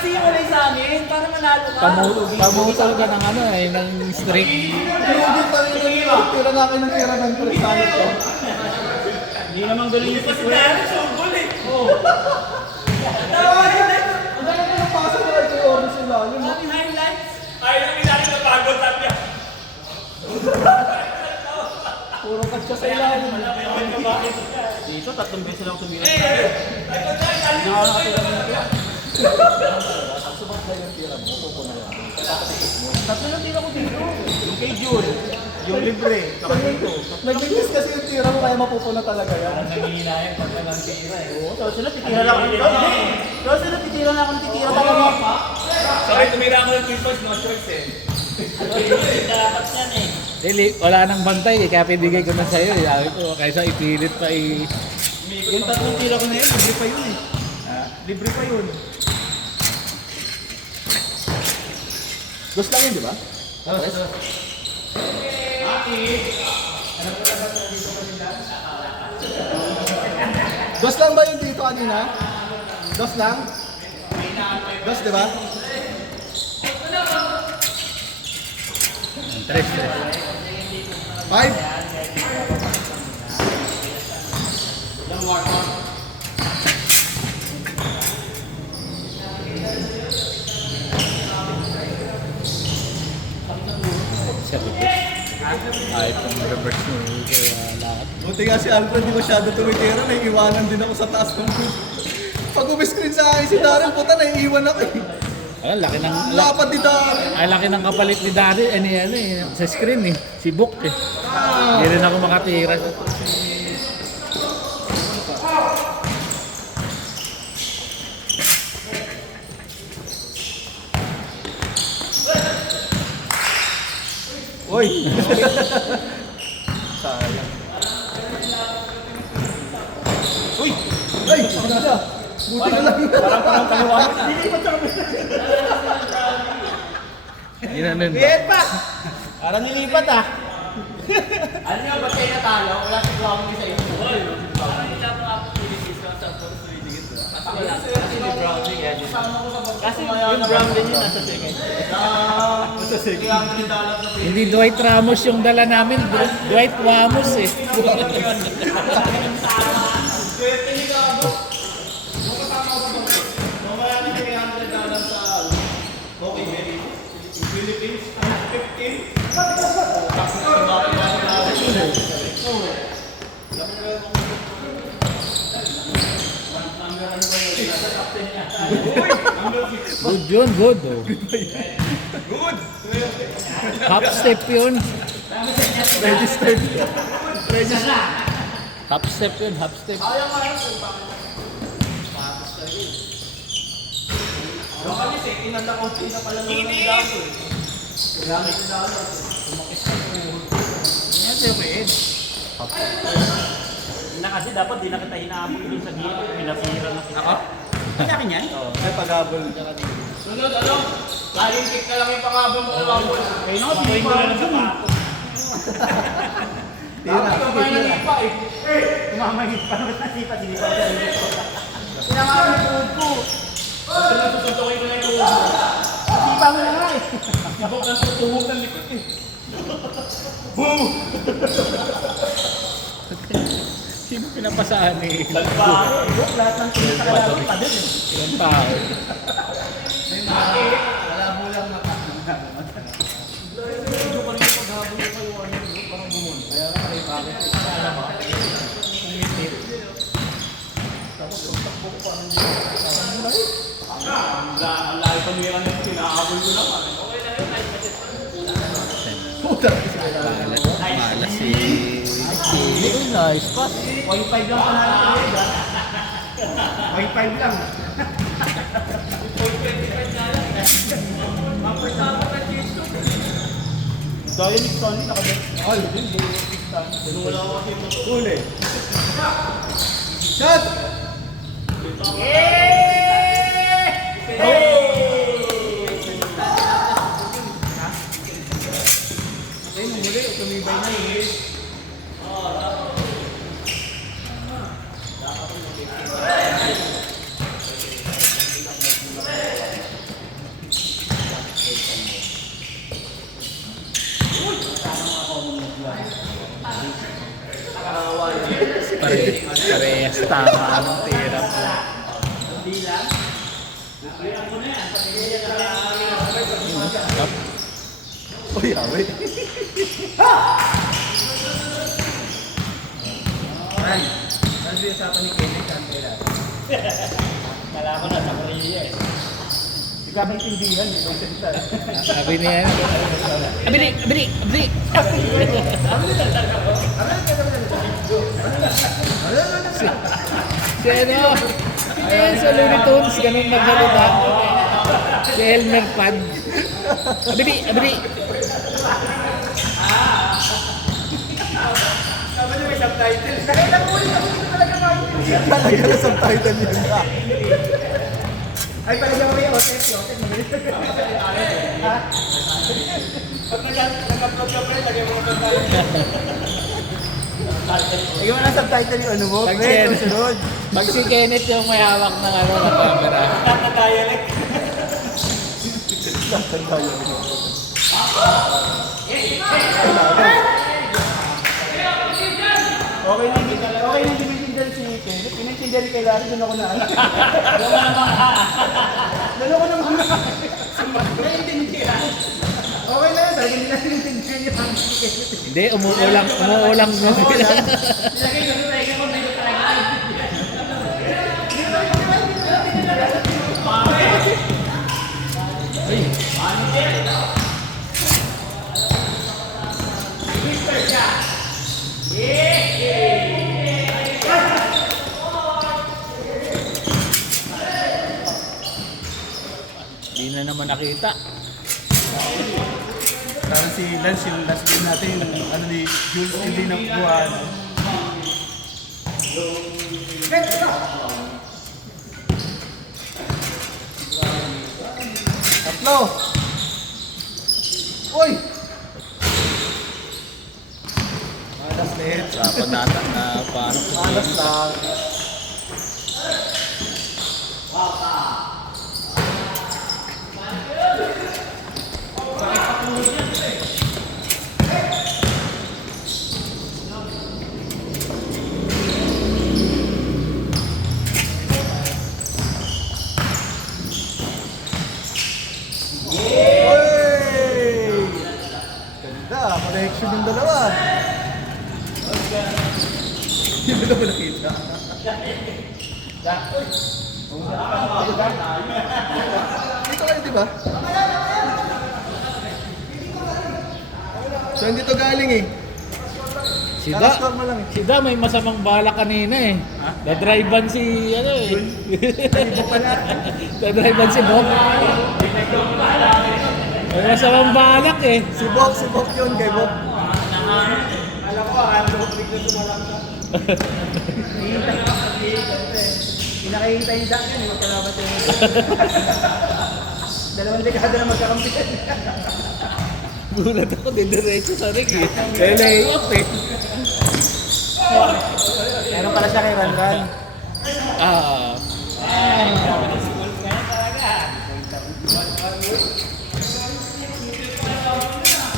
kasi yung ulay sa amin, para manalo ka. Pamutol ka ng ano eh, ng streak. Hindi pa rin yung tira na kayo ng tira ng Cristiano ko. Hindi naman galing yung siswell. Sugol eh. Oo. Ang dami ko ng pasa na kay Oris yung lalim. Maraming highlights. Ay, namin na pagod sabi niya. Puro katsa sa ilalim. Dito, 3 beses lang tumira. Tatlo lang tira ko dito. Yung kay June, yung libre, saka dito. Nag-miss kasi yung tira mo kaya mapupuna talaga yan. Nangihinayang pag nalang tira eh. Oo, tapos sila titira lang ako dito. Tapos sila titira lang ako titira talaga. Sorry, tumira ako ng Christmas, no choice eh. Dapat yan eh. Dili, wala nang bantay eh, kaya pinigay ko na sa'yo eh. Sabi ko, kaysa ipilit pa eh. Yung 3 tira ko na yun, libre pa yun eh. Libre pa yun. Dos lang yun, di ba? Dos lang ba yung dito kanina? Dos lang? Dos, di ba? Tres. Five? Ay, itong reverse mo, kaya lahat. Buti nga si Alfred di masyado tumitira, naiiwanan din ako sa taas ng pag umi-screen sa akin si Darren, puta, naiiwan ako eh. Ay, laki ng... Lapad ni Darren. Ay, laki ng kapalit ni Daddy, sa screen eh, si Book eh. Hindi rin ako makatira. Uy! Sayang. Uy! Ay! Ako na siya! Buti na lang. Parang kaliwanag. Yun na nun. Lihat pa! Parang nilipat ah. Alam niyo, ba't kayo natalo? Wala si Brownie sa inyo. Parang hindi dapat ako pinigil sa kasi yung Brownie niya nasa second. Hindi Dwight Ramos yung dala namin, Dwight Ramos eh. Good yun, good oh. Good! Half step yun. Registered. Half step yun, half step. Yan siya po eh. Na kasi dapat di na kita hinahabol dun sa dito. Pinapira na kita. Ako? Sa akin yan? Oo. Ay, pag-abol. Sunod, ano? Lying kick na lang yung pangabong mo na wabol. Kaya nga, pinapira ko na dun. Tira. Ito kayo nalipa eh. Tumamahit pa naman nasipa. Dinipa siya. Pinangalan yung tuhod ko. Kasi nasusuntukin ko na yung tuhod mo. Nasipa mo na nga eh. Ibok ng tutuhog ng likod eh. Boom! Sino pinapasaan eh? Lahat ng tingin sa kalaban pa din eh. Ilang tao. Wala mo lang Ang lahi pamira na pinahabol ko naman. Puta. Malas si... Nice pass. 0.5 lang panalo ko yun. 0.5 lang. Dominic Tony nakabit. Ay, Wala ko kasi yung huli. Shot! Ay, nung huli, tumibay na eh. Tama ng tira po. Uy, awit. Ay, ano yung usapan ni Kenneth ang pera? Kala ko na sa Korea eh. Hindi ka maintindihan, hindi ko salita. Sabi niya, abili. Si ano, ayun sa Looney Tunes, ganun magsalita. Si Elmer Pad. Abili. Sabi niyo may subtitle. Kaya lang mo talaga maintindihan. Talaga na subtitle yun. Ay, palagyan mo yung hotel. Ha? Pag nag-upload ka pa rin, lagyan mo ng subtitle. Lagyan mo ng subtitle yung ano mo, Pag pre, si- susunod. Pag si Kenneth yung may hawak ng ano, ng camera. Dialect. Okay na hindi maintindihan si Kenneth. Pinintindihan ni kay Larry, doon ako na. Doon ako naman. Naiintindihan. Okay na yun, talagang hindi natin intindihan yung pang si Kenneth. Hindi, umuulang na sila. Nilagay ko sa ikaw kung medyo talaga. Hindi na naman nakita. Parang si Lance, yung last game natin, yung ano ni Jules, hindi na buwan. Tatlo! Uy! Malas na hit. Dapat nata na parang Malas lang. Uy! Ganda, connection yung dalawa. Hindi ko na nakita. Dito kayo, di ba? So, hindi to galing eh. Si Da, Kakascore mo lang eh. si Da may masamang bala kanina eh. Na-drive-ban si ano eh. Na-drive-ban si Bob. May masamang balak eh. Si Bob yun kay Bob. Alam ko, akala ko bigla sumalang ka. Pinakikita yung sa akin, magkalabat yung dalawang dekada na magkakampihan. Gulat ako, didiretso sa ring eh. Kaya lay-up eh. Meron pala siya kay Ranran. Ah.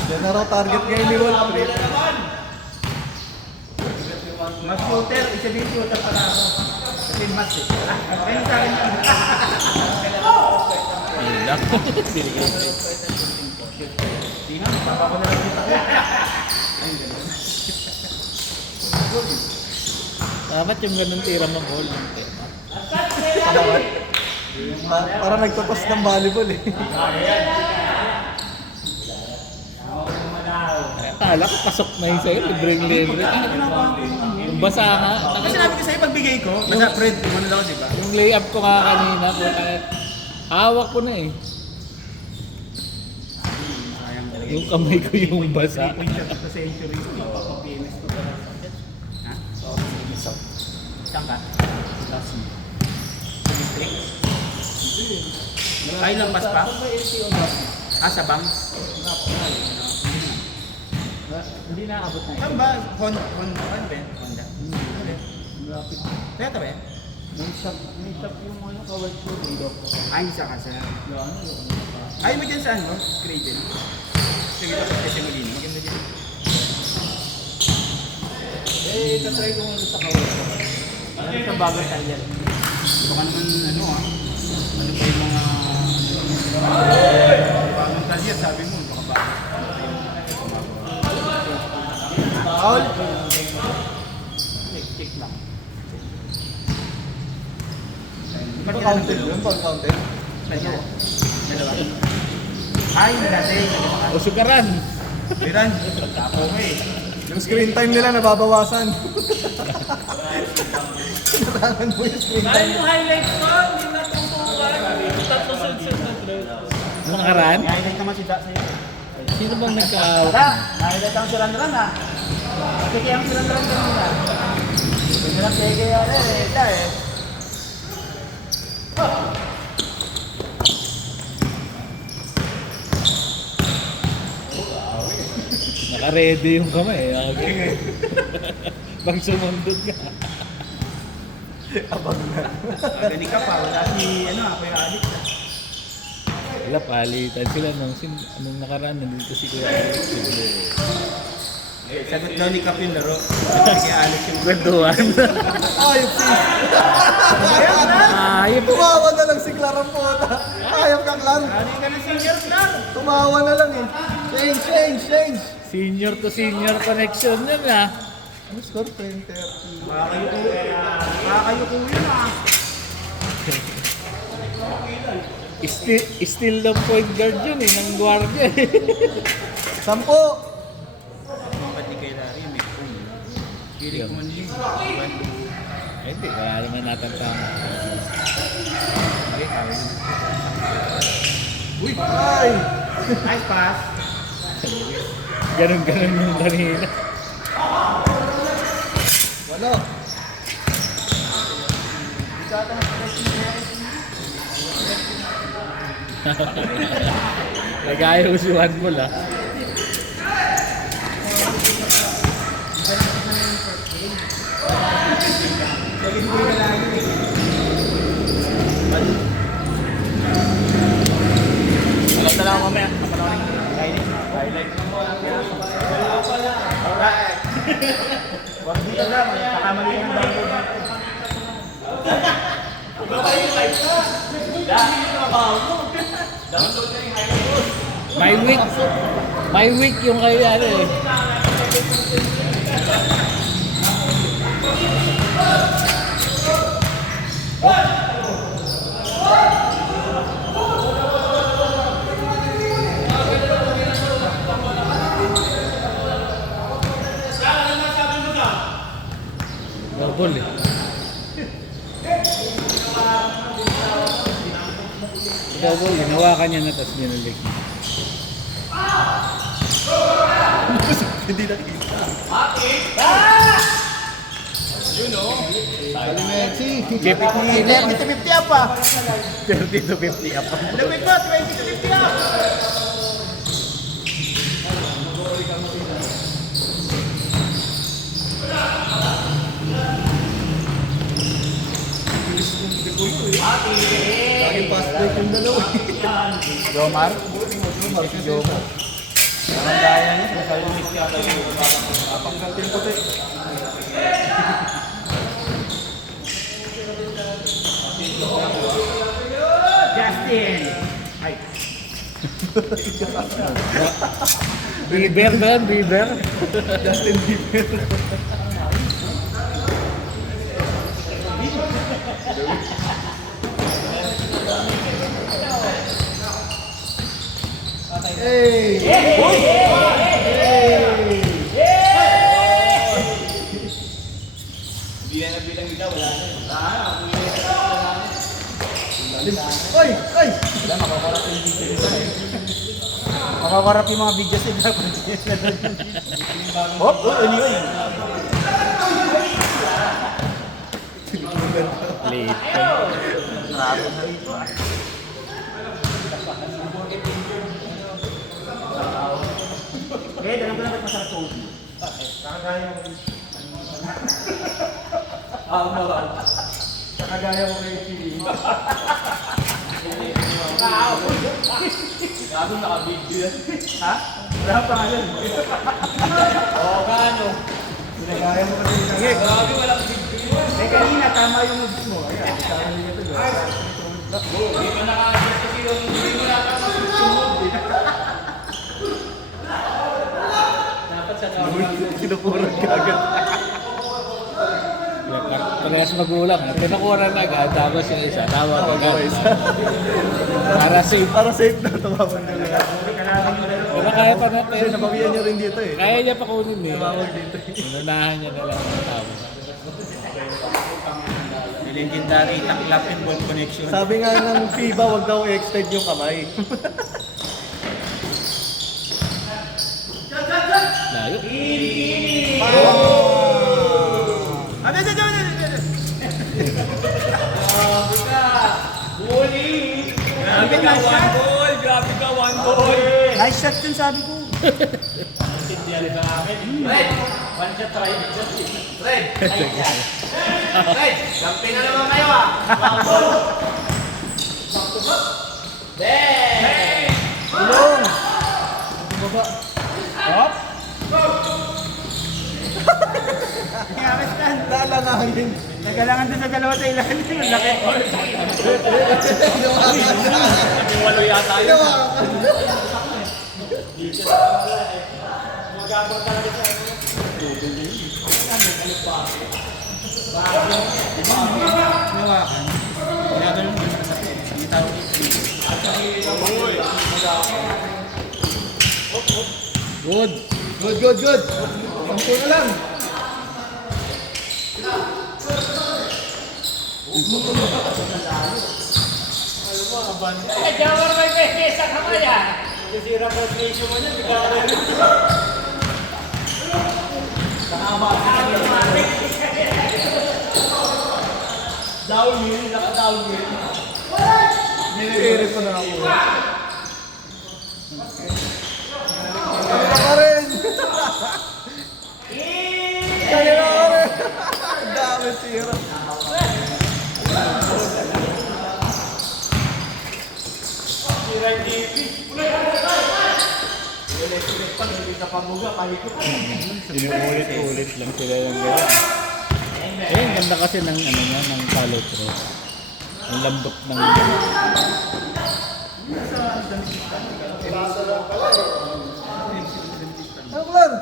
Yan na raw target ngayon ni Wolf Trip. Mas shooter, isa din shooter pala ako. Kasi mas eh. Ayun sa akin. Ayun lang. Tingnan, papa ko na lang kita ko. Dapat yung ganun tira mo ball. Palawat. Parang nagtapos ng volleyball eh. Akala ko pasok na yun sa'yo. Libre. Yung basa nga. Kasi sinabi ko sa'yo, pagbigay ko, basta Fred, ano lang ako, di ba? Yung layup ko nga kanina. Hawak ko na eh. Yung kamay ko yung basa. Sa century ko, ipapapinis ko pala. Ha? Saan ka? Last week. Ay, lampas pa? Sa banks? Hindi naabot na Saan ba? Honda? Ano ba yan? Honda? Toyota ba yan? May shop yung ano, kawal ko. Ay, isa ka sa... Ay, mo dyan sa ano? Cradle. Sige ito kasi Molino. Maganda dyan. Eh, tatry ko muna sa kawal ko. Ano sa bagong talyan? Baka naman ano ah. Ano pa yung mga... Bagong talyan sabi mo. Baka ba? Foul? Check lang. Ba counted yun? Ba counted? Dalawa. Ay, dati. O sugaran. Biran. Tapo mo eh. Yung screen time nila nababawasan. Kailangan mo yung screen Dahil time. yung highlights ko, hindi natutukan. Tatlo sunset na thread. Nung nakaraan, Highlight naman si Da sa'yo. sino bang nagka... Da! Highlight ang siran-ran ah. Sige ang siran-ran kanina. Hindi lang sige yan eh. Da eh. Naka-ready yung kamay. Okay. Bang sumundod ka. Gani ka pa. Wala si ano ah. Kuya Alex ah. Wala, palitan sila nung nakaraan. Nandito si Kuya Alex. Sagot daw ni Cap yung laro. Sige Alex yung Kwentuhan. Ayop sis. Ayop. Tumawa na lang si Clara Pota. Ayop ka, Clara. Ano ka na senior Clar? Tumawa na lang eh. Change. Senior to senior connection yun ah. Ano score? 10-30. Makakayuko yun ah. Still the point guard yun eh, ng guardia eh. 10. Pati kay Larry, may phone. Kilig mo niya. Ay, hindi, wala naman natin tama. Okay, kawin. Uy! Ay! Nice pass. Ganon-ganon yung kanina. Wala. Nag-ayaw si Juan Paul ah. Alam na lang ako mamaya. Highlight. Alright. Wag dito lang. Kakamali ng bago. My week yung kaya ano eh. Double eh. Double, hinawakan niya na tapos binalik. Hindi nakita. Kalimetsi. 50-50 up ah. 30 to 50 up. Lamig ko, 20-50 up. Laging pass break yung dalawa eh. Jomar. Jomar si Jomar. Ang gaya niya, sinasabi mo siya tayo. Pagkantin ko tayo. Justin. Ay. Bieber ba yan? Bieber? Justin Bieber. Hey! Ay! Ay! Wala, makakarap yung video nito. Makakarap yung mga videos nila. Hop! Ano yun? Late. Grabe na rito. Eh, dalang ko lang ba't masarap to? Kakagaya ko rin. Kakagaya ko kay Chili. Gago naka-video yan. Ha? Wala pa nga yun. Oo, gaano? Pinagaya mo kasi yung nangig. Grabe, walang video yun. Eh kanina, tama yung moves mo. Ayan, tama yung ito. Hindi pa naka-adjust kasi yung hindi mo nakakasot yung move. Dapat sa Kinukurot ka agad. Parehas magulang. Pinakuha na agad, tapos yung isa. Tama ka agad. Para safe. Para safe na tumawag ka lang. Wala kaya pa Kasi natin. nabawian niya rin dito eh. Kaya niya pa kunin eh. Tumawag dito. Inunahan niya na lang ang tao. Legendary taklap and ball connection. Sabi nga ng FIBA, wag daw i-extend yung kamay. Layo. Grabe ka, one goal! Grabe ka, one goal! Nice shot yun, sabi ko. One shot try. Red! Red! Kampi na naman kayo ah! Tulong! Bumaba. Hop! Lalangangin. Nagalangan doon sa dalawa sa ilalim. Ang laki. Walo yata yun. Nawakan. Kaya ganun din sa tabi. Hindi tawag ito. Good. Good, good, good. Sampo na lang. Jawar may peke sa kamay ah! Sisira mo ratio mo niya, bigla ka rin. Downhill, naka-downhill. Nire pa na ako. Kaya ka rin. Kaya ka rin. Ang dami tira. Inuulit-ulit lang sila yung gano'n. Eh, ang ganda kasi ng ano niya, ng follow through. Ang lambot ng Ano lang?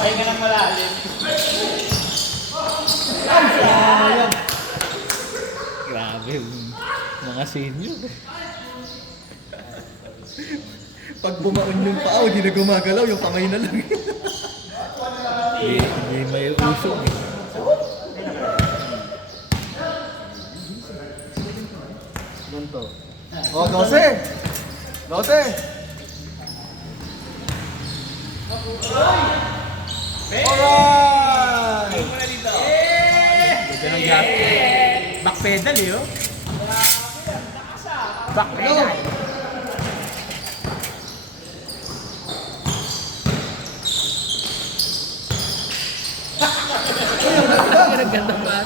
Kaya ka nang malalim. grabe. Mga senior. Pag bumaon yung paa, hindi na gumagalaw, yung kamay na lang. Hindi may usok eh. Ganto. Oh, 12. 12. Alright! Ganda ng gap. Back pedal eh, oh. Back pedal. Ang ganda ba?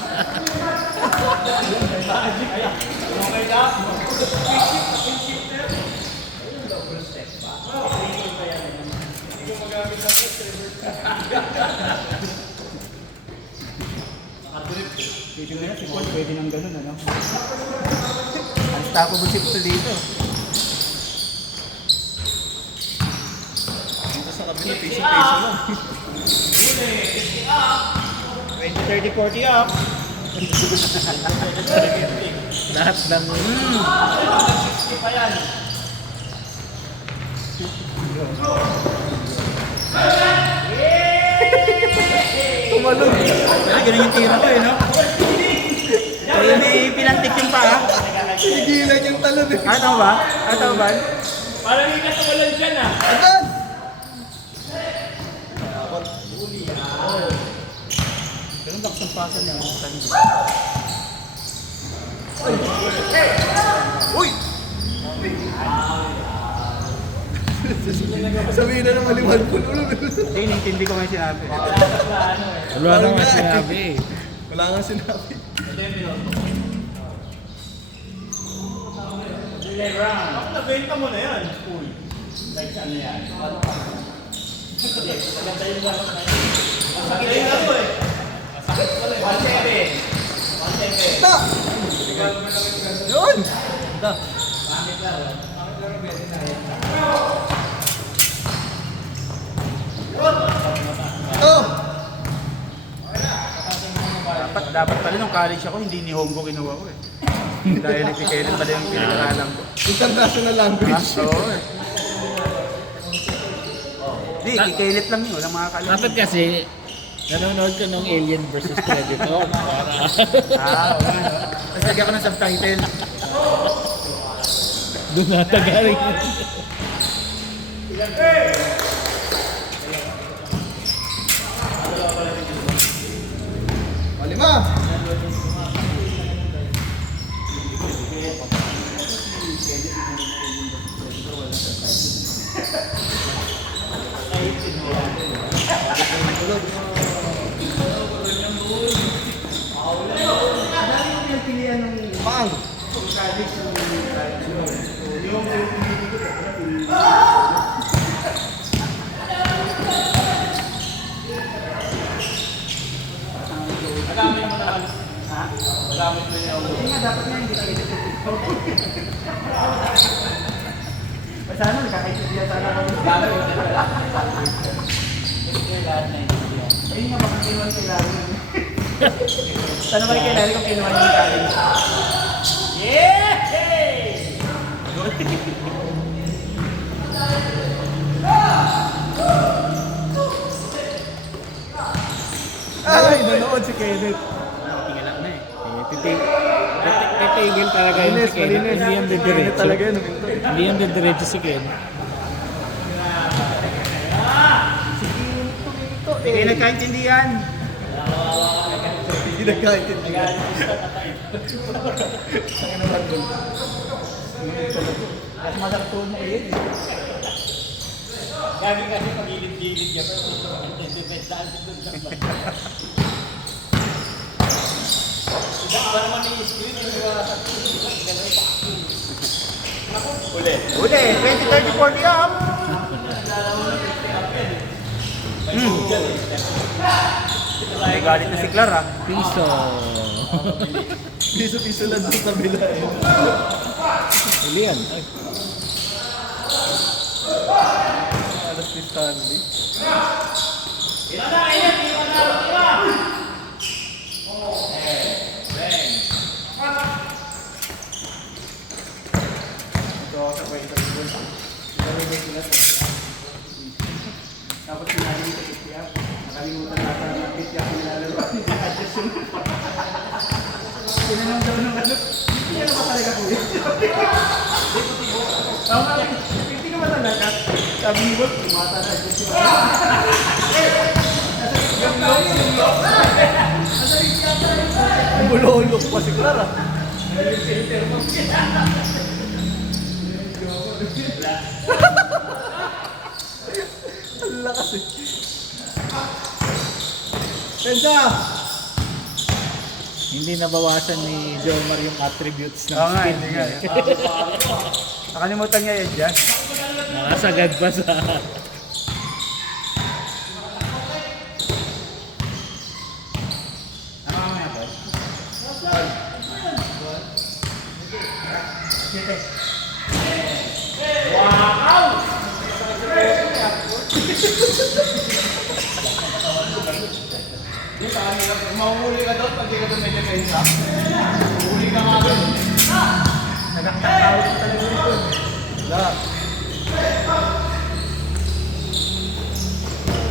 Dito na si Paul, pwede nang ganun, ano? Unstoppable si Paul dito. Dito sa kabila, piso-piso lang. 20, 30, 40 up. Lahat ng... Tumalog. Ah, ganun yung tira ko eh, no? Kaya may pinantik yung paa. Tigilan yung talon eh. Ah, tama ba? Ah, tama ba? Parang hindi ka tumalan dyan ah. Agad! lakas ng pasa niya. Uy! Sabihin na ng maliwan po. Hindi, nintindi ko nga yung sinabi. Wala na nga sinabi eh. Wala nga sinabi. Nabenta mo na yan. Uy. Like ano yan? Maganda yung gano'n na yan. Masakit yung ako eh. Masakit ko lang. 1-7. 1-7. Ta! Yun! Ta! Oh! Dapat pala nung college ako, hindi ni Hongo kinuha ko eh. Dahil nagkikailan pala yung pinag-aralan ko. International language. Oo eh. Hindi, kikailit lang yun. Walang mga kalam. Dapat kasi, nanonood ka ng Alien vs. Predator. Wala. Tapos lagyan ko ng subtitle. Doon natagaling. Malima! Pang! Magamit mo naman. Ha? Magamit mo yung Hindi nga, dapat nga hindi kayo dito. Sana, nakakaintindihan sana kami. Gamit mo talaga. Lahat na intindihan. Ayun nga, baka kinuha yung kailangan. Sana ba yung kailangan kung kinuha yung kailangan? Ay, nanood si Kenneth. Tingala na eh. Titigil talaga yun si Ken. Hindi yan didiretso. Talaga yun. Hindi yan didiretso si Ken. Hindi kayo nagkaintindihan. Hindi nagkaintindihan. Mas masarap tuon mo kayo. Gagi kasi pagilid-gilid niya pa. Iba naman yung screen. Uli, 20-30-40 up. Ay, galit na si Clara. Piso. Piso-piso lang sa tabila eh. Huli yan. Ay. Alas ni Stanley. Ito ako sa kwento ko. Tapos sinabi ko sa Pitya, nakalimutan natin ang Pitya ang nilalaro. Adjust yun. Tinanong daw ng ano, hindi ka na ba talaga po yun? Tama ka, hindi ka ba talaga? Sabi mo, tumata na adjust yun. Bulolok pa si Clara. Ang lakas eh. Pensa! Hindi nabawasan ni Jomar yung attributes ng Oo nga, skin hindi niya. nga. Nakalimutan niya yun dyan. Nakasagad pa sa... Ano nga nga po? Mahuhuli ka doon pag di ka doon may depensa. Mahuhuli ka nga doon. Nagkakatawag ko talaga dito. Lahat.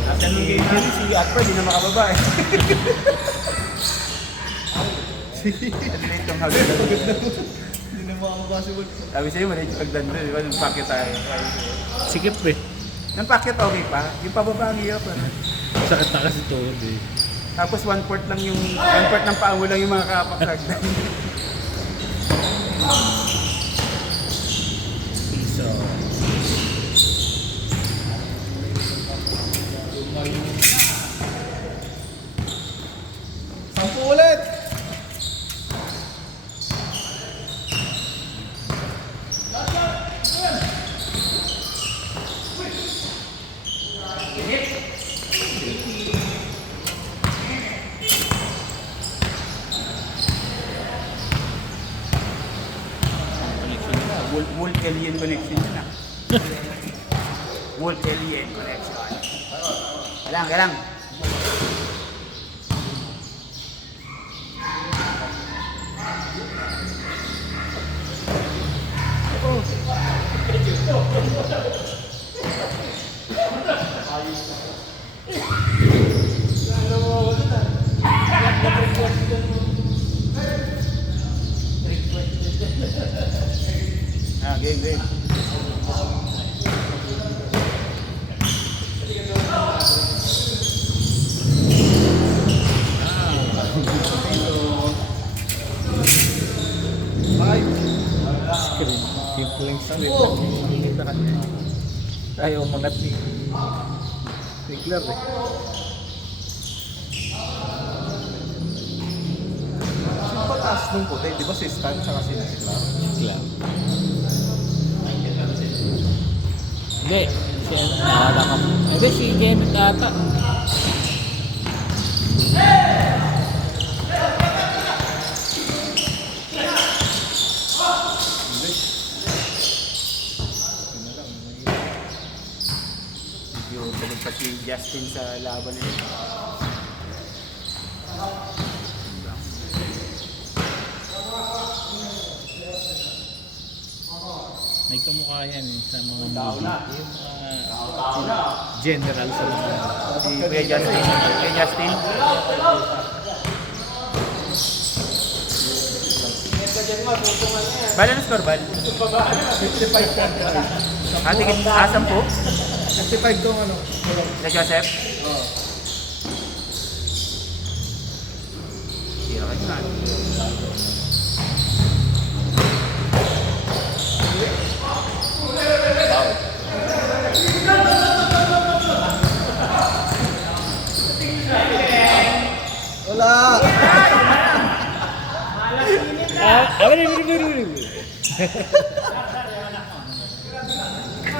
At yung game natin, si Atpa, di na makababa eh. Late yung hagod. Hindi na makakapasiwag. Sabi sa'yo, maliit yung pagdando, di ba? Nung packet tayo. Sikip eh. Nung packet okay pa, yung pababa ang hirap. Ano? Sakit na kasi tuhod eh. Tapos 1/4 lang yung 1/4 ng paa mo lang yung mga kapaksagdan. Piso. Sampu ulit. Connection nila. Wolf alien connection nila. Wolf alien connection. Galang. Game. Five. Screen. Simpleng screen. Oh. Nakikita ka niya. Ayaw umangat ni Ziggler eh. Sino ba taas nung puti? Di ba si Stan tsaka si Ziggler? Ziggler. Hindi. Nakala ka. Hindi, si Kenneth ata. Medyo pagod pa si Justin sa laban nila. May kamukha yan eh, sa mga movie. Yung mga general sa mga... Si Kuya Justin. Bala na score, Bal? 55 ka. Asam po? 55 dong ano. Na Joseph? Tira kayo nga. Wala.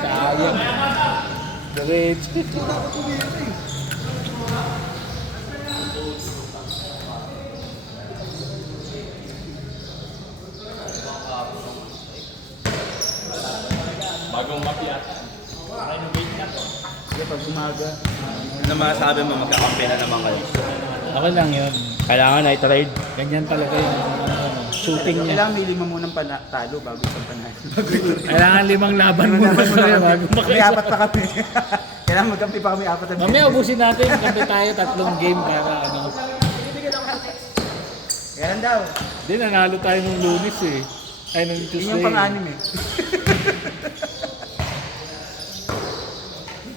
Sayang. Diretso. Dapat pumili eh. Bagong mapia. Renovate na to. Sige, pag umaga. Ano masasabi mo, magkakampi na naman kayo? Ako lang yun. Kailangan na i-trade. Ganyan talaga yung shooting niya. Kailangan may 5 munang talo bago isang panalo. Kailangan 5 laban muna sa'yo bago May makaisa. 4 pa kami. Kailangan magkampi pa kami 4 na Mamaya ubusin natin. Kampi tayo 3 game para ano. Kailan daw? Hindi, nanalo tayo nung Lunes eh. Ay, nung Yun Tuesday. yung pang-anim eh.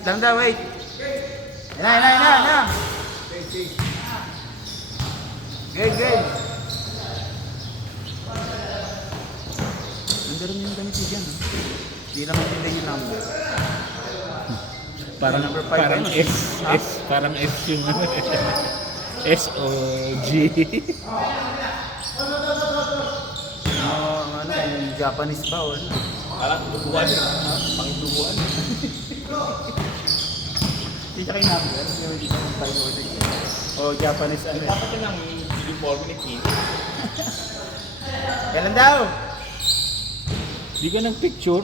Lang daw, wait. Na. Good. Nandaro niyo yung damit niyo dyan. Hindi lang matindi yung number. Parang, Number five parang ano? S. Ha? Parang S yung ano. S o G. Ano, yung Japanese ba o ano? Parang dubuhan. Pang-dubuhan. Hindi siya kayo number. Hindi siya kung tayo o Japanese ano. Dapat yun ang uniform ni King. Kailan daw? Di ka nag-picture?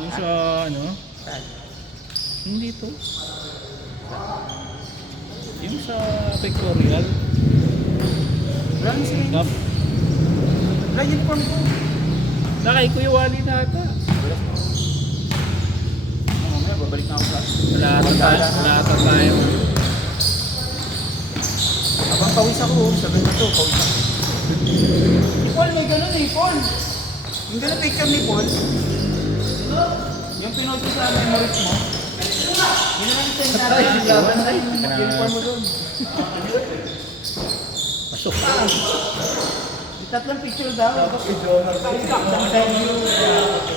Yung sa ano? Hindi to. Yung sa pictorial. Wala nang sige. Nap. Wala uniform ko. Nakay Kuya Wally na ata. Mamaya, babalik na ako sa Wala ata tayo. Abang pawis ako, sabi na to, pawis ako. Ni Paul, may ganun eh, Paul. Yung ganun picture ni Paul. Yung pinoto sa memories mo. Yun naman send natin yung laban sa uniform mo doon. Pasok. Tatlong picture daw. Tapos si Jonah. Side view,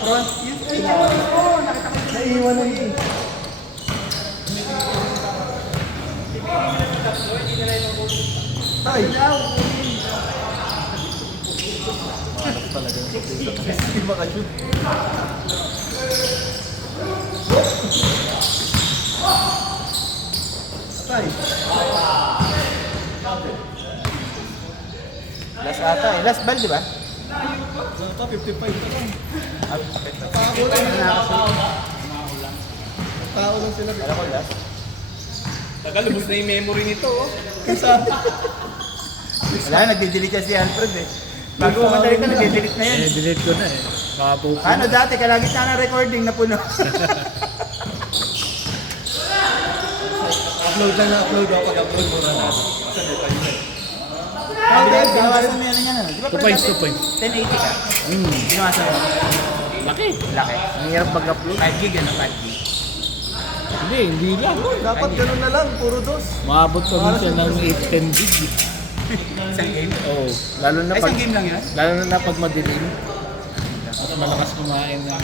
front view. Ay, nakita ko. Nakita ko. Naiwan na yun. Ay! Malas talaga yung pagkakas. Hindi makashoot. Atay! Last ata eh. Last ball, di ba? Wala pa, 55 pa lang. Ah, Tao lang. Tao lang sila. Alam ko last. Tagal, lubos na yung memory nito. Oh. Kaysa... Wala, nagde-delete siya si Alfred eh. Bago madali ka, nagde-delete na yan. Delete ko na eh. Makapupo. Ano dati, kalagitnaan ng recording na puno. Upload lang na upload ako. Pag-upload mo na natin. Kasi di tayo na eh. Ginawasan mo yan yan. Di ba 2 points, 2 points. 1080 ka? Ginawasan mo. Laki. Laki. Ang hirap mag-upload. 5 gig ano, 5 gig. Hindi lang. Dapat ganun na lang, puro dos. Maabot pa minsan ng 8-10 gig. Isang game? Oo. Lalo na Ay, pag, isang game lang yan? lalo na pag madilim. Mas malakas kumain ng...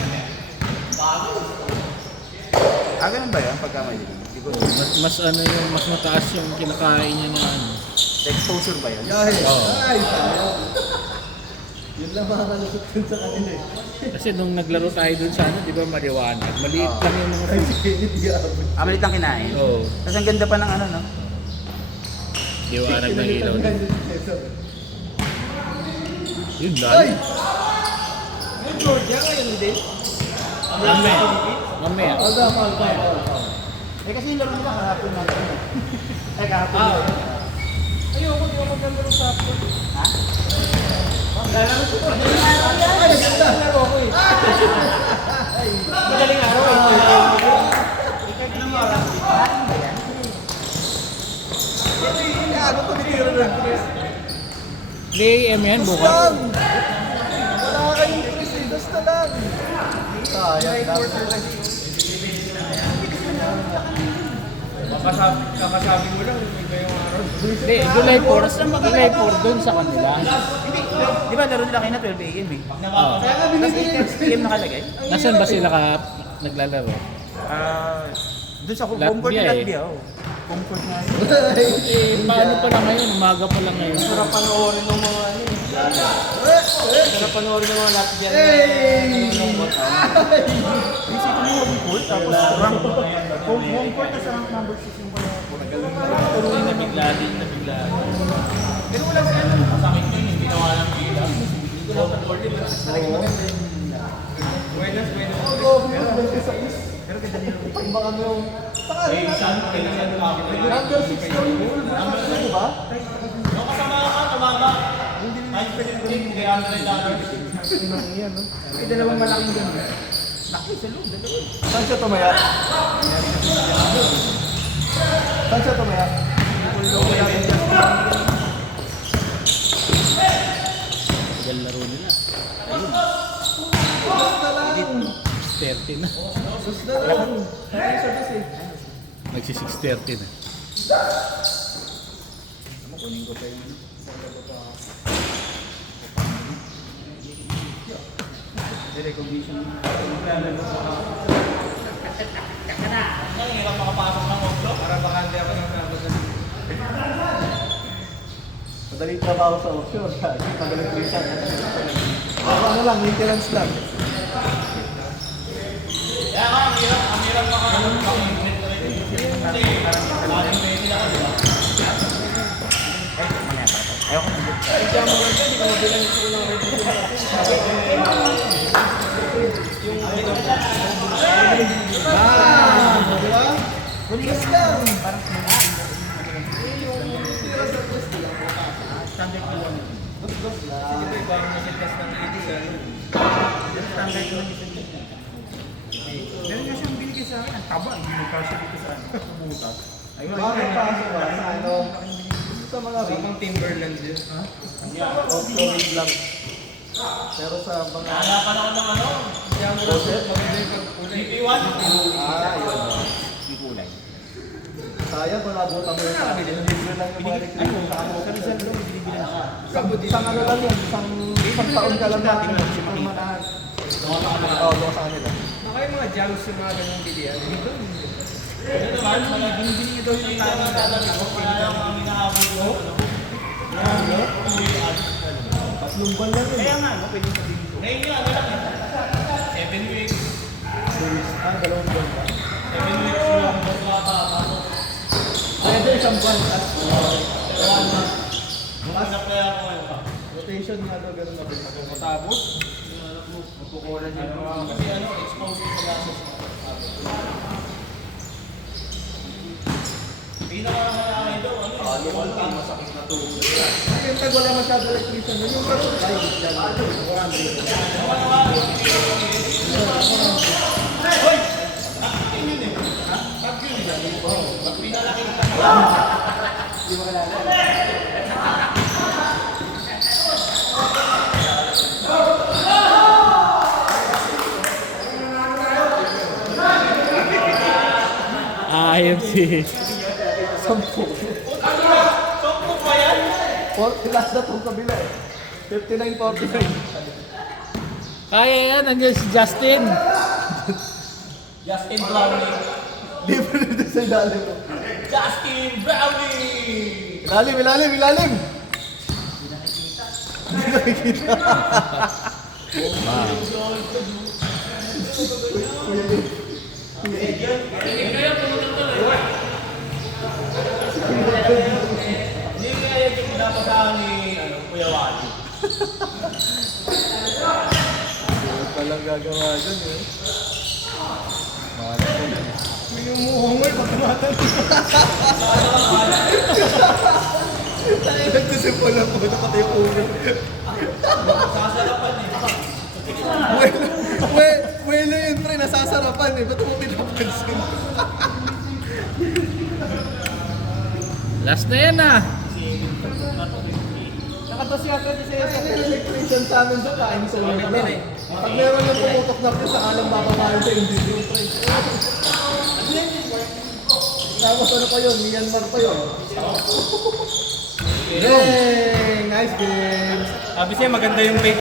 Ah, ganun ba yan? Pagka may dilim? Hindi ko. Mas ano yung, mas mataas yung kinakain niya na ano. Exposure ba yan? Yahe. Oo. Ay, sayang. Yun lang makakalusot dun sa kanila eh. Kasi nung naglaro tayo dun sa ano, di ba maliwanag? Maliit lang yung mga... Ay, sige, hindi abot. Ah, malit lang kinain. Oo. Tapos ang ganda pa ng ano, no? Liwanag ng ilaw din. Yun Ay! lang. Mamaya. Alda, mal. Eh kasi yung laro nila kahapon natin. Eh kahapon. Ayoko, di ako maglalaro sa upload. Ha? Lalaro ko. Ay, ganda. Laro ko eh. Madaling araw eh. Ano to biniro ng Chris? 3 AM yan Dos bukas. lang! Wala kayong Chris eh, dos na lang. Sayang dapat. Kakasabi mo lang, may ngayong araw. Hindi, July 4 dun sa kanila. Hindi. Di ba laro nila kayo na 12 AM eh? Oo. Kaya nga Tapos binibigyan 8 PM nakalagay? Nasaan ba sila naglalaro? Ah, doon sa home court Latvia nila eh. Latvia, oh. Home court nga. Eh, paano pa lang ngayon? Umaga pa lang ngayon. Sarap panoorin ng mga ano. Sarap panoorin ng mga Latvian na nanonood. Isipin mo home court, tapos rank. Home court na sa rank number 6 yung pala. Nabigla din, nabigla. Pero wala sa ano, masakit yun, hindi na walang gila. Hindi ko lang sa-board yun. Buenas. Pero ganda nila. Pag baka mo yung... Eh, saan ko kailangan yung ako. Number 6 daw yun. Number 6, di ba? Nung kasama ka, tumama. Ay, kaya na rin dati. May dalawang malaking doon. Laki sa loob, dalawa. Saan siya tumaya? Saan siya tumaya? Tagal laro nila. Dos na lang. 30 na. Dos na lang. Ay, sa dos eh. Magsi 6:30 na. Kunin ko pa yung... recognition. Ang hirap makapasok ng oklo. Para bakante ako ng trabaho. Madaling trabaho sa offshore. Magaling prisa. Ano lang, maintenance lang. Kaya nga, ang hirap makakamit na rin. Kasi, maling pwede ako, di ba? Ayoko na. Ay, kaya mo lang di ba mabilang ito ng red bull? Di ba? Kuligas lang. Standard ko lang. Dos lang. Ito, ibang nasitas ng edition. Standard ko lang isang dito. Meron nga siyang binigay sa akin. Ang taba, hindi mo kasya dito sa ano. Butas. Ayun. Bakit pasok ba? Sa ano? Sa mga ring. Samang Timberland yun. Offshore lang. Pero sa mga... Hanapan ako ng ano? Kaya mo lang, maganda yung pagkulay. BP1. Ah, yun. May kulay. Sayang, malabutan mo yung sa akin. Libre lang yung mga electrician sa ano. Isang ano lang yan, isang taon ka lang natin. Oo, doon sa kanila. Baka yung mga jams yung mga ganung bilihan. Dito, binibili daw yung tamang Tatlong buwan lang yun. Kaya nga, no, pwede sabihin ko. Ngayon nga, ano lang eh. 7 weeks. Dalawang buwan pa. 7 weeks yung bata. Pwede isang buwan. Mas na-play ako ngayon pa. Rotation nga daw, ganun na pinag Matapos, magkukulan din mga Kasi ano, exposure sa gases. Pinakamalaki daw, ano eh. Yung ang masakit na tuhod. Yung tag wala masyado electrician doon. Yung karoon, ay, yan. IMC. Sampo. Sampo pa yan? Last na itong kabila eh. 59-49. Kaya yan, nandiyan si Justin. Justin Browning. Libre dito sa ilalim. Justin Browning! Ilalim, ilalim, ilalim! Hindi nakikita. Hindi kaya yung pinapasahan ni Kuya Wally. Walang gagawa dyan eh. May umuhungay pag tumatang. Nagtisipo na po. Napatay yung ulo. Sasarapan eh. Welo yun, pre. Nasasarapan eh. Ba't mo pinapansin? Last na yan ah. Nakatas yata ni Sir. Electrician sa amin doon. Kain sa ulo na lang. Pag meron yung pumutok na pre, sa alam babamahin sa individual pre. Tapos ano pa yun? Myanmar pa yun. Yay! Nice game! Sabi siya, maganda yung